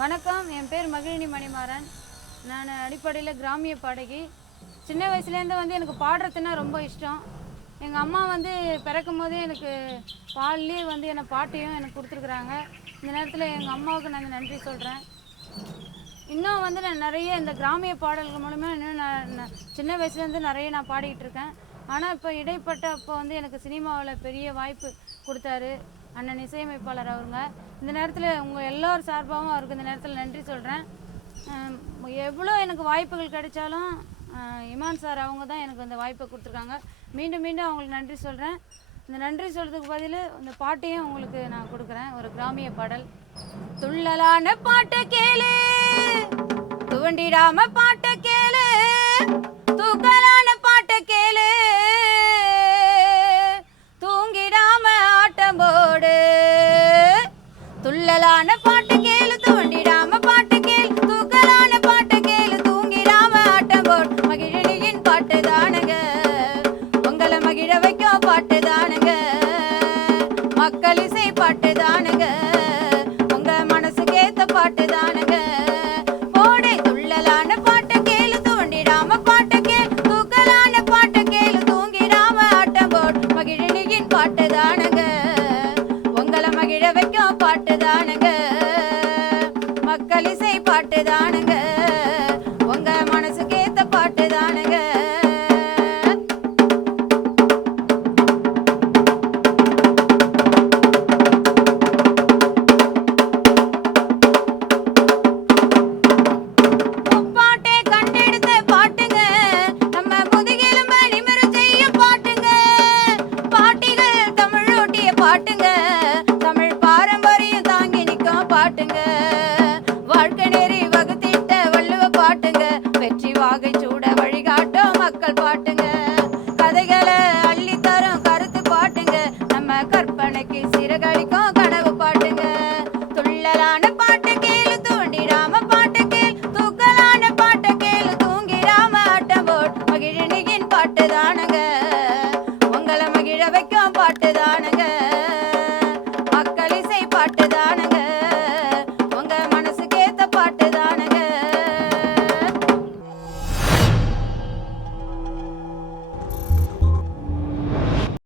வணக்கம், என் பேர் மகிழினி மணிமாறன். நான் அடிப்படையில் கிராமிய பாடகி. சின்ன வயசுலேருந்து எனக்கு பாடுறதுன்னா ரொம்ப இஷ்டம். எங்கள் அம்மா பிறக்கும் போதே எனக்கு பால்லேயே என்னை பாட்டையும் எனக்கு கொடுத்துருக்குறாங்க. இந்த நேரத்தில் எங்கள் அம்மாவுக்கு நான் நன்றி சொல்கிறேன். இன்னும் நான் நிறைய இந்த கிராமிய பாடல்கள் மூலமாக இன்னும் நான் சின்ன வயசுலேருந்து நிறைய நான் பாடிக்கிட்டு இருக்கேன். ஆனால் இப்போ இடைப்பட்ட அப்போ எனக்கு சினிமாவில் பெரிய வாய்ப்பு கொடுத்தாரு அண்ணன் இசையமைப்பாளர் அவருங்க. இந்த நேரத்தில் உங்கள் எல்லோரும் சார்பாகவும் அவருக்கு இந்த நேரத்தில் நன்றி சொல்கிறேன். எவ்வளோ எனக்கு வாய்ப்புகள் கிடைச்சாலும் இமான் சார் அவங்க தான் எனக்கு இந்த வாய்ப்பை கொடுத்துருக்காங்க. மீண்டும் மீண்டும் அவங்களுக்கு நன்றி சொல்கிறேன். இந்த நன்றி சொல்கிறதுக்கு பதில் இந்த பாட்டையும் உங்களுக்கு நான் கொடுக்குறேன். ஒரு கிராமிய பாடல். துள்ளலான பாட்டை கேளு, துவண்டிடாம பாட்டை கேளு, தூக்கலான பாட்டை கேளு, தூங்கிடாம ஆட்டம் போடு. துள்ளலான பாட்டு கேளு, துவண்டிடாம பாட்டு கேளு, தூக்கலான பாட்டு கேளு, தூங்கிடாம ஆட்டம் போடு. மகிழினியின் பாட்டு தானுங்க, உங்களை மகிழ வைக்கும் பாட்டு தானுங்க, மக்கள் இசை பாட்டு தானுங்க, உங்க மனசுக்கு ஏத்த பாட்டு தானுங்க. போடே துள்ளலான பாட்டு கேளு, துவண்டிடாம பாட்டு கேளு, தூக்கலான பாட்டு கேளு, தூங்கிடாம ஆட்டம் போடு. மகிழினியின் பாட்டு தானுங்க, உங்களை மகிழ வைக்கும் பாட்டு தானுங்க, மக்கள் இசை பாட்டு தானுங்க, உங்க மனசுக்கு ஏத்த பாட்டு தானுங்க. முப்பாட்டை கண்டெடுத்த பாட்டுங்க, நம்ம முதுகெலும்ப நிமிர செய்ய பாட்டுங்க, பாட்டிகள் தமிழோட்டிய பாட்டுங்க, தமிழ் பாரம்பரியம் தாங்கி நிற்கும் பாட்டுங்க, வாழ்க்கை நெறி வகுத்திட்ட வள்ளுவ பாட்டுங்க, வெற்றி வாகை சூட வழிகாட்டும் மக்கள் பாட்டுங்க, கதைகளை அள்ளித்தரும் கருத்து பாட்டுங்க, நம்ம கற்பனைக்கு சிறகடிக்கும் கனவு பாட்டுங்க. துள்ளலான பாட்டு கேளு, தூண்டிடாம பாட்டு கேளு, தூக்கலான பாட்டு கேளு, தூங்கிடாம ஆட்டம் போடு. மகிழினியின் பாட்டு தானுங்க, உங்களை மகிழ வைக்கும் பாட்டு தானுங்க, மக்கள் இசை பாட்டு தான்.